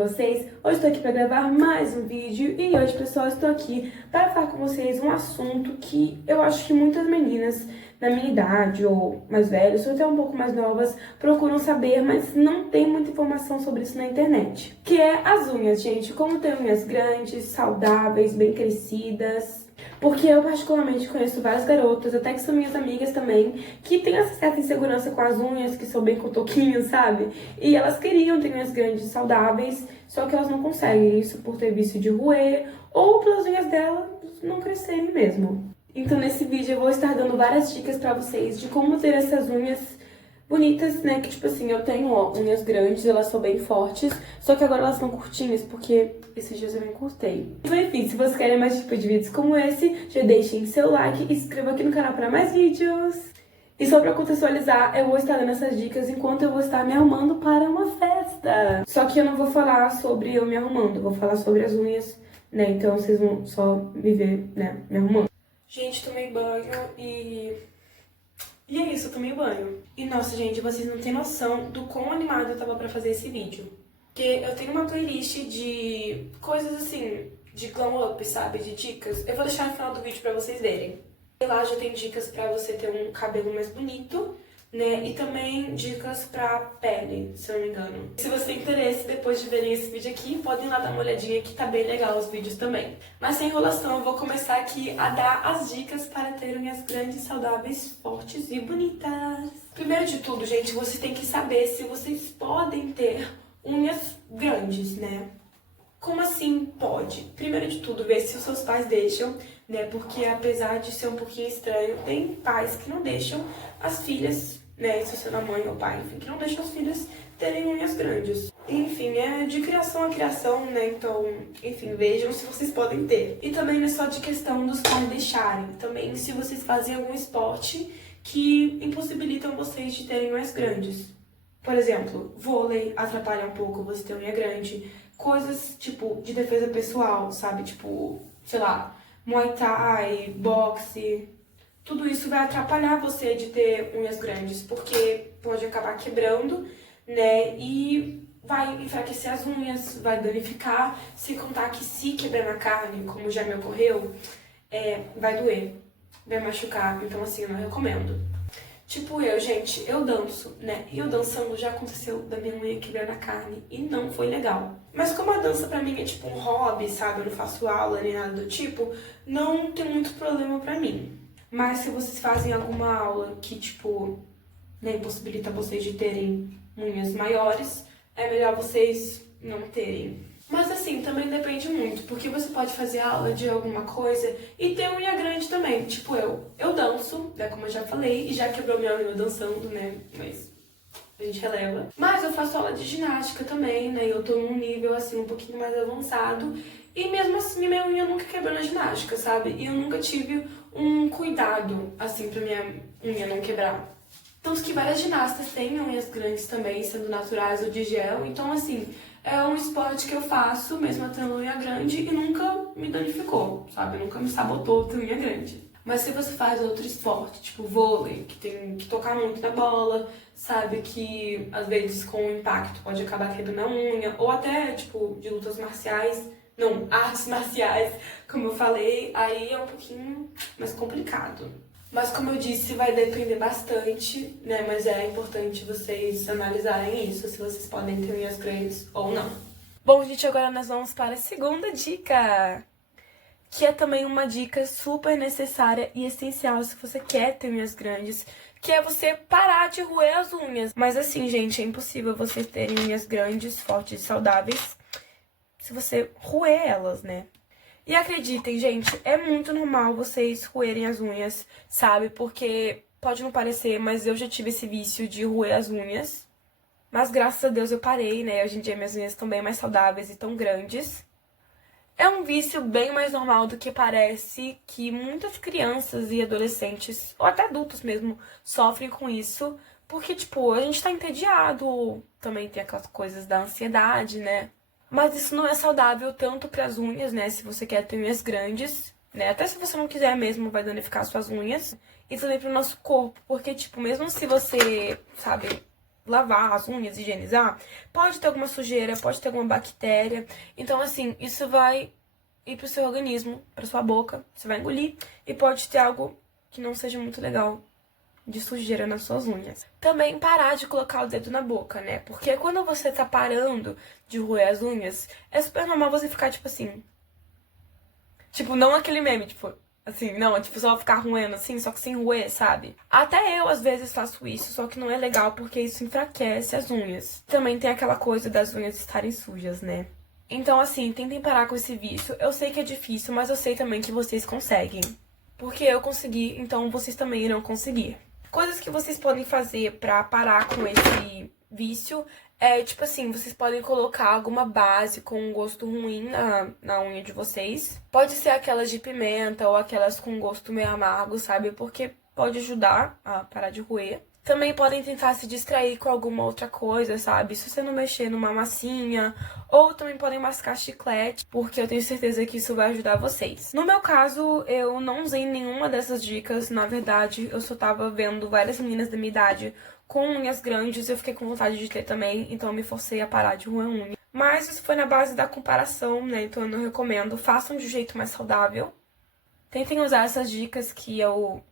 vocês? Hoje estou aqui para gravar mais um vídeo e hoje, pessoal, estou aqui para falar com vocês um assunto que eu acho que muitas meninas na minha idade ou mais velhas, ou até um pouco mais novas, procuram saber, mas não tem muita informação sobre isso na internet. Que é as unhas, gente. Como ter unhas grandes, saudáveis, bem crescidas. Porque eu particularmente conheço várias garotas, até que são minhas amigas também, que têm essa certa insegurança com as unhas, que são bem cotoquinhos, sabe? E elas queriam ter unhas grandes e saudáveis, só que elas não conseguem isso por ter vício de roer, ou pelas unhas delas não crescerem mesmo. Então nesse vídeo eu vou estar dando várias dicas pra vocês de como ter essas unhas bonitas, né? Que tipo assim, eu tenho, ó, unhas grandes, elas são bem fortes, só que agora elas estão curtinhas porque esses dias eu me encurtei. Então enfim, se vocês querem mais tipos de vídeos como esse, já deixem seu like e se inscrevam aqui no canal para mais vídeos. E só pra contextualizar, eu vou estar dando essas dicas enquanto eu vou estar me arrumando para uma festa. Só que eu não vou falar sobre eu me arrumando, eu vou falar sobre as unhas, né? Então vocês vão só me ver, né, me arrumando. Gente, tomei banho e é isso, eu tomei banho. E nossa, gente, vocês não têm noção do quão animada eu tava pra fazer esse vídeo. Porque eu tenho uma playlist de coisas assim, de glow up, sabe? De dicas. Eu vou deixar no final do vídeo pra vocês verem. E lá já tem dicas pra você ter um cabelo mais bonito, né? E também dicas pra pele, se eu não me engano. Se você tem interesse, depois de verem esse vídeo aqui, podem ir lá dar uma olhadinha que tá bem legal os vídeos também. Mas sem enrolação, eu vou começar aqui a dar as dicas para ter unhas grandes, saudáveis, fortes e bonitas. Primeiro de tudo, gente, você tem que saber se vocês podem ter unhas grandes, né? Como assim pode? Primeiro de tudo, ver se os seus pais deixam, né? Porque apesar de ser um pouquinho estranho, tem pais que não deixam as filhas, né? Se você é mãe ou pai, enfim, que não deixam as filhas terem unhas grandes. Enfim, é de criação a criação, né? Então, enfim, vejam se vocês podem ter. E também não é só de questão dos pais deixarem. Também se vocês fazem algum esporte que impossibilitam vocês de terem unhas grandes. Por exemplo, vôlei atrapalha um pouco você ter unha grande. Coisas, tipo, de defesa pessoal, sabe? Tipo, sei lá, Muay Thai, boxe. Tudo isso vai atrapalhar você de ter unhas grandes, porque pode acabar quebrando, né? E vai enfraquecer as unhas, vai danificar. Sem contar que se quebrar na carne, como já me ocorreu, vai doer, vai machucar. Então, assim, eu não recomendo. Tipo eu, gente, eu danço, né? E eu dançando já aconteceu da minha unha quebrar na carne e não foi legal. Mas como a dança pra mim é tipo um hobby, sabe? Eu não faço aula nem nada do tipo, não tem muito problema pra mim. Mas se vocês fazem alguma aula que, tipo, né, impossibilita vocês de terem unhas maiores, é melhor vocês não terem. Mas assim, também depende muito, porque você pode fazer aula de alguma coisa e ter unha grande também. Tipo eu danço, né, como eu já falei, e já quebrou minha unha dançando, né, mas a gente releva. Mas eu faço aula de ginástica também, né, e eu tô num nível, assim, um pouquinho mais avançado. E mesmo assim, minha unha nunca quebrou na ginástica, sabe? E eu nunca tive um cuidado, assim, pra minha unha não quebrar. Tanto que várias ginastas têm unhas grandes também, sendo naturais ou de gel. Então, assim, é um esporte que eu faço, mesmo tendo unha grande, e nunca me danificou, sabe? Nunca me sabotou ter unha grande. Mas se você faz outro esporte, tipo vôlei, que tem que tocar muito na bola, sabe? Que às vezes com o impacto pode acabar quebrando a unha, ou até, tipo, de lutas marciais, não, artes marciais, como eu falei, aí é um pouquinho mais complicado. Mas como eu disse, vai depender bastante, né? Mas é importante vocês analisarem isso, se vocês podem ter unhas grandes ou não. Bom, gente, agora nós vamos para a segunda dica, que é também uma dica super necessária e essencial se você quer ter unhas grandes, que é você parar de roer as unhas. Mas assim, gente, é impossível vocês terem unhas grandes, fortes e saudáveis se você roer elas, né? E acreditem, gente, é muito normal vocês roerem as unhas, sabe? Porque pode não parecer, mas eu já tive esse vício de roer as unhas. Mas graças a Deus eu parei, né? Hoje em dia minhas unhas estão bem mais saudáveis e tão grandes. É um vício bem mais normal do que parece, que muitas crianças e adolescentes, ou até adultos mesmo, sofrem com isso. Porque, tipo, a gente tá entediado, também tem aquelas coisas da ansiedade, né? Mas isso não é saudável tanto para as unhas, né? Se você quer ter unhas grandes, né? Até se você não quiser mesmo, vai danificar suas unhas. E também pro nosso corpo, porque, tipo, mesmo se você, sabe, lavar as unhas, higienizar, pode ter alguma sujeira, pode ter alguma bactéria. Então, assim, isso vai ir pro seu organismo, pra sua boca, você vai engolir e pode ter algo que não seja muito legal de sujeira nas suas unhas. Também parar de colocar o dedo na boca, né? Porque quando você tá parando de roer as unhas, é super normal você ficar, tipo assim... Tipo, não aquele meme, tipo... Assim, não, tipo, só ficar roendo assim, só que sem roer, sabe? Até eu, às vezes, faço isso, só que não é legal porque isso enfraquece as unhas. Também tem aquela coisa das unhas estarem sujas, né? Então, assim, tentem parar com esse vício. Eu sei que é difícil, mas eu sei também que vocês conseguem. Porque eu consegui, então vocês também irão conseguir. Coisas que vocês podem fazer pra parar com esse vício é, tipo assim, vocês podem colocar alguma base com um gosto ruim na unha de vocês. Pode ser aquelas de pimenta ou aquelas com gosto meio amargo, sabe? Porque pode ajudar a parar de roer. Também podem tentar se distrair com alguma outra coisa, sabe? Se você não mexer numa massinha, ou também podem mascar chiclete, porque eu tenho certeza que isso vai ajudar vocês. No meu caso, eu não usei nenhuma dessas dicas, na verdade, eu só tava vendo várias meninas da minha idade com unhas grandes e eu fiquei com vontade de ter também, então eu me forcei a parar de roer unha. Mas isso foi na base da comparação, né? Então eu não recomendo. Façam de um jeito mais saudável. Tentem usar essas dicas que eu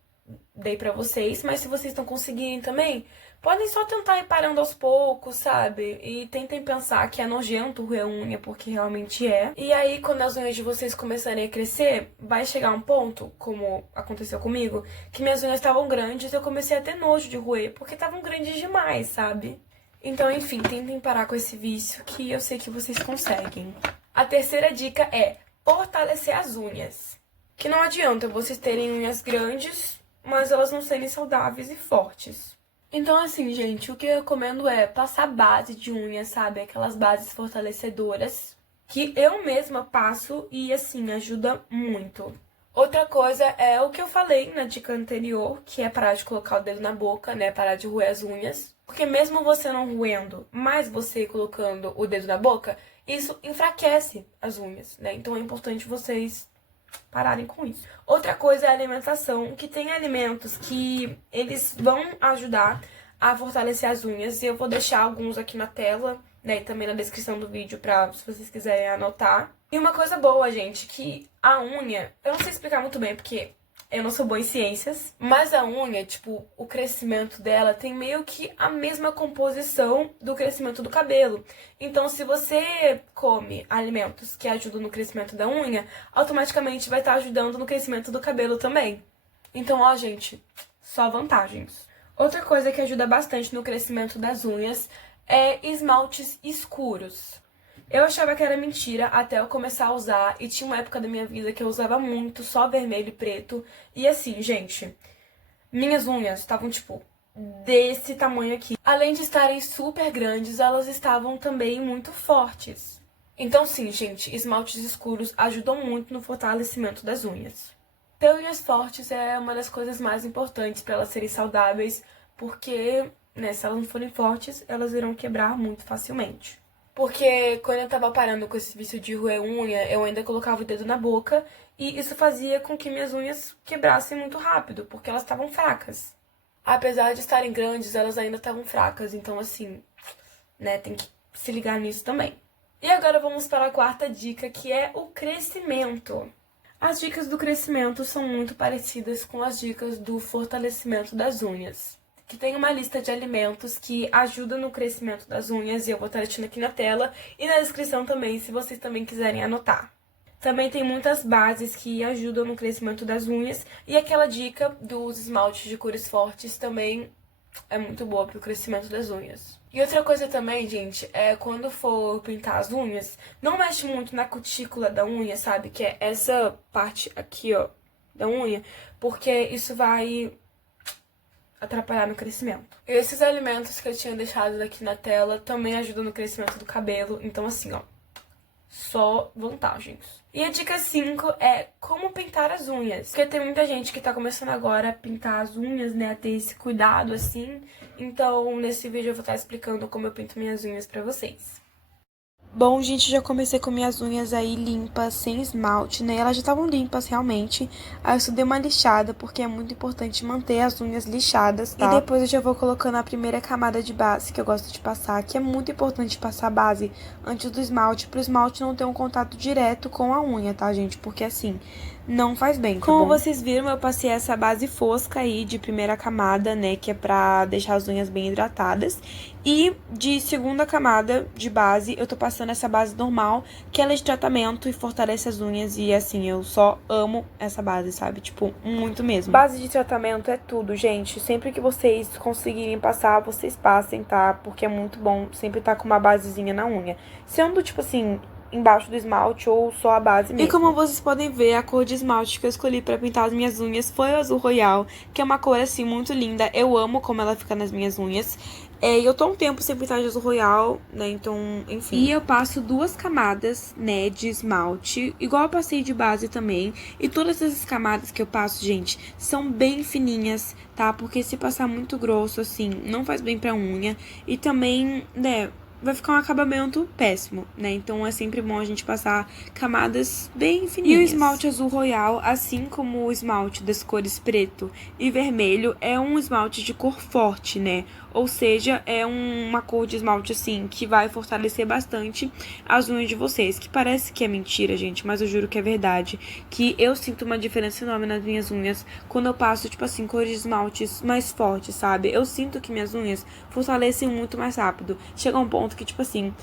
dei pra vocês, mas se vocês não conseguirem também, podem só tentar ir parando aos poucos, sabe? E tentem pensar que é nojento roer unha, porque realmente é. E aí, quando as unhas de vocês começarem a crescer, vai chegar um ponto, como aconteceu comigo, que minhas unhas estavam grandes e eu comecei a ter nojo de roer, porque estavam grandes demais, sabe? Então, enfim, tentem parar com esse vício, que eu sei que vocês conseguem. A terceira dica é fortalecer as unhas. Que não adianta vocês terem unhas grandes, mas elas não serem saudáveis e fortes. Então, assim, gente, o que eu recomendo é passar base de unha, sabe? Aquelas bases fortalecedoras, que eu mesma passo e, assim, ajuda muito. Outra coisa é o que eu falei na dica anterior, que é parar de colocar o dedo na boca, né? Parar de roer as unhas. Porque mesmo você não roendo, mas você colocando o dedo na boca, isso enfraquece as unhas, né? Então é importante vocês pararem com isso. Outra coisa é a alimentação, que tem alimentos que eles vão ajudar a fortalecer as unhas, e eu vou deixar alguns aqui na tela, né, e também na descrição do vídeo, pra se vocês quiserem anotar. E uma coisa boa, gente, que a unha, eu não sei explicar muito bem, porque eu não sou boa em ciências, mas a unha, tipo, o crescimento dela tem meio que a mesma composição do crescimento do cabelo. Então, se você come alimentos que ajudam no crescimento da unha, automaticamente vai estar ajudando no crescimento do cabelo também. Então, ó, gente, só vantagens. Outra coisa que ajuda bastante no crescimento das unhas é esmaltes escuros. Eu achava que era mentira até eu começar a usar, e tinha uma época da minha vida que eu usava muito, só vermelho e preto. E assim, gente, minhas unhas estavam, tipo, desse tamanho aqui. Além de estarem super grandes, elas estavam também muito fortes. Então sim, gente, esmaltes escuros ajudam muito no fortalecimento das unhas. Ter unhas fortes é uma das coisas mais importantes para elas serem saudáveis, porque, né, se elas não forem fortes, elas irão quebrar muito facilmente. Porque quando eu tava parando com esse vício de roer unha, eu ainda colocava o dedo na boca e isso fazia com que minhas unhas quebrassem muito rápido, porque elas estavam fracas. Apesar de estarem grandes, elas ainda estavam fracas, então assim, né, tem que se ligar nisso também. E agora vamos para a quarta dica, que é o crescimento. As dicas do crescimento são muito parecidas com as dicas do fortalecimento das unhas, que tem uma lista de alimentos que ajudam no crescimento das unhas, e eu vou estar deixando aqui na tela e na descrição também, se vocês também quiserem anotar. Também tem muitas bases que ajudam no crescimento das unhas, e aquela dica dos esmaltes de cores fortes também é muito boa para o crescimento das unhas. E outra coisa também, gente, é quando for pintar as unhas, não mexe muito na cutícula da unha, sabe? Que é essa parte aqui, ó, da unha, porque isso vai atrapalhar no crescimento. E esses alimentos que eu tinha deixado aqui na tela também ajudam no crescimento do cabelo, então assim, ó, só vantagens. E a dica 5 é como pintar as unhas. Porque tem muita gente que tá começando agora a pintar as unhas, né, a ter esse cuidado assim. Então, nesse vídeo eu vou estar explicando como eu pinto minhas unhas pra vocês. Bom, gente, já comecei com minhas unhas aí limpas, sem esmalte, né? Elas já estavam limpas realmente. Aí eu só dei uma lixada, porque é muito importante manter as unhas lixadas, tá? E depois eu já vou colocando a primeira camada de base que eu gosto de passar, que é muito importante passar a base antes do esmalte, pro esmalte não ter um contato direto com a unha, tá, gente? Porque assim, não faz bem, tá bom? Como vocês viram, eu passei essa base fosca aí de primeira camada, né? Que é pra deixar as unhas bem hidratadas. E de segunda camada de base, eu tô passando essa base normal, que ela é de tratamento e fortalece as unhas. E assim, eu só amo essa base, sabe? Tipo, muito mesmo. Base de tratamento é tudo, gente. Sempre que vocês conseguirem passar, vocês passem, tá? Porque é muito bom sempre tá com uma basezinha na unha. Sendo, tipo assim, embaixo do esmalte ou só a base mesmo. E como vocês podem ver, a cor de esmalte que eu escolhi pra pintar as minhas unhas foi o azul royal, que é uma cor, assim, muito linda. Eu amo como ela fica nas minhas unhas. E eu tô um tempo sem pintar de azul royal, né, então, enfim. E eu passo 2 camadas, né, de esmalte, igual eu passei de base também. E todas essas camadas que eu passo, gente, são bem fininhas, tá? Porque se passar muito grosso, assim, não faz bem pra unha. E também, né, vai ficar um acabamento péssimo, né? Então é sempre bom a gente passar camadas bem fininhas. E o esmalte azul royal, assim como o esmalte das cores preto e vermelho, é um esmalte de cor forte, né? Ou seja, é uma cor de esmalte, assim, que vai fortalecer bastante as unhas de vocês. Que parece que é mentira, gente, mas eu juro que é verdade. Que eu sinto uma diferença enorme nas minhas unhas quando eu passo, tipo assim, cores de esmaltes mais fortes, sabe? Eu sinto que minhas unhas fortalecem muito mais rápido. Chega a um ponto que, tipo assim,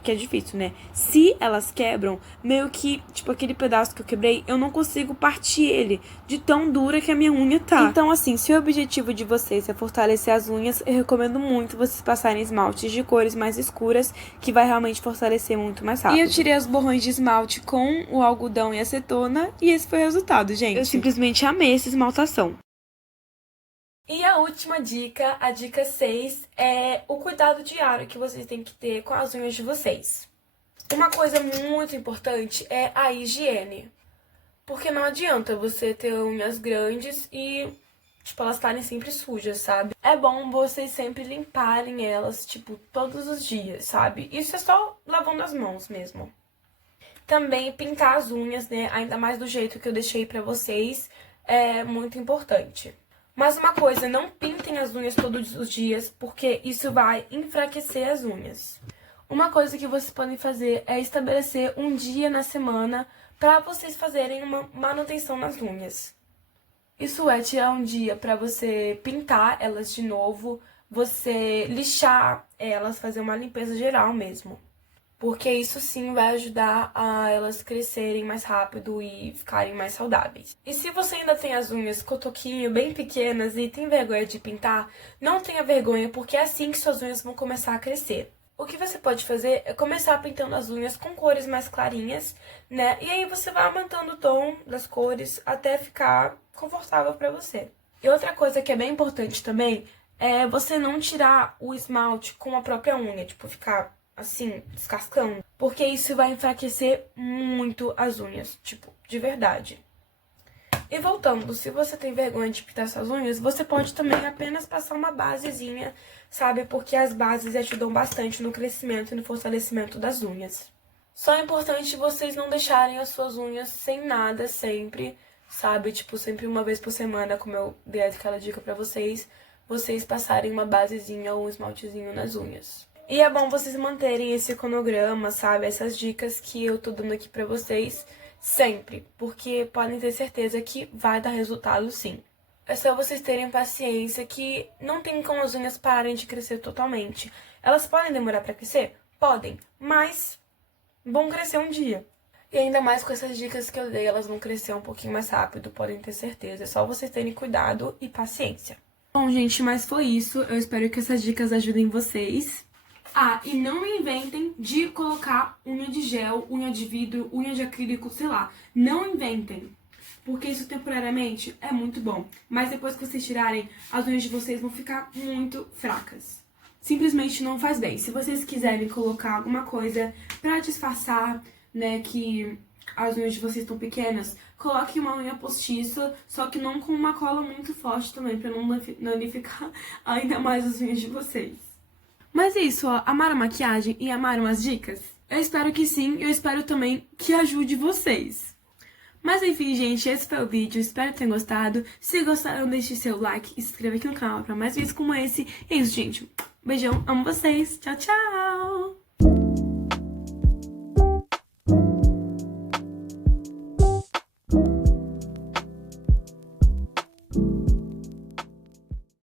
que é difícil, né? Se elas quebram, meio que, tipo, aquele pedaço que eu quebrei, eu não consigo partir ele, de tão dura que a minha unha tá. Então, assim, se o objetivo de vocês é fortalecer as unhas, eu recomendo muito vocês passarem esmaltes de cores mais escuras, que vai realmente fortalecer muito mais rápido. E eu tirei os borrões de esmalte com o algodão e acetona, e esse foi o resultado, gente. Eu simplesmente amei essa esmaltação. E a última dica, a dica 6, é o cuidado diário que vocês têm que ter com as unhas de vocês. Uma coisa muito importante é a higiene. Porque não adianta você ter unhas grandes e, tipo, elas estarem sempre sujas, sabe? É bom vocês sempre limparem elas, tipo, todos os dias, sabe? Isso é só lavando as mãos mesmo. Também pintar as unhas, né? Ainda mais do jeito que eu deixei pra vocês, é muito importante. Mas uma coisa, não pintem as unhas todos os dias, porque isso vai enfraquecer as unhas. Uma coisa que vocês podem fazer é estabelecer um dia na semana para vocês fazerem uma manutenção nas unhas. Isso é tirar um dia para você pintar elas de novo, você lixar elas, fazer uma limpeza geral mesmo. Porque isso sim vai ajudar a elas crescerem mais rápido e ficarem mais saudáveis. E se você ainda tem as unhas cotoquinho bem pequenas e tem vergonha de pintar, não tenha vergonha, porque é assim que suas unhas vão começar a crescer. O que você pode fazer é começar pintando as unhas com cores mais clarinhas, né? E aí você vai aumentando o tom das cores até ficar confortável pra você. E outra coisa que é bem importante também é você não tirar o esmalte com a própria unha, tipo, ficar assim, descascando, porque isso vai enfraquecer muito as unhas, tipo, de verdade. E voltando, se você tem vergonha de pintar suas unhas, você pode também apenas passar uma basezinha, sabe? Porque as bases ajudam bastante no crescimento e no fortalecimento das unhas. Só é importante vocês não deixarem as suas unhas sem nada sempre, sabe? Tipo, sempre uma vez por semana, como eu dei aquela dica pra vocês passarem uma basezinha ou um esmaltezinho nas unhas. E é bom vocês manterem esse cronograma, sabe? Essas dicas que eu tô dando aqui pra vocês sempre, porque podem ter certeza que vai dar resultado sim. É só vocês terem paciência que não tem como as unhas pararem de crescer totalmente. Elas podem demorar pra crescer? Podem, mas vão crescer um dia. E ainda mais com essas dicas que eu dei, elas vão crescer um pouquinho mais rápido, podem ter certeza. É só vocês terem cuidado e paciência. Bom, gente, mas foi isso. Eu espero que essas dicas ajudem vocês. Ah, e não inventem de colocar unha de gel, unha de vidro, unha de acrílico, sei lá. Não inventem, porque isso temporariamente é muito bom. Mas depois que vocês tirarem, as unhas de vocês vão ficar muito fracas. Simplesmente não faz bem. Se vocês quiserem colocar alguma coisa pra disfarçar, né, que as unhas de vocês estão pequenas, coloque uma unha postiça, só que não com uma cola muito forte também, pra não danificar ainda mais as unhas de vocês. Mas é isso, ó, amaram a maquiagem e amaram as dicas? Eu espero que sim, eu espero também que ajude vocês. Mas enfim, gente, esse foi o vídeo, espero que tenham gostado. Se gostaram, deixe seu like e se inscreva aqui no canal para mais vídeos como esse. É isso, gente. Beijão, amo vocês. Tchau, tchau!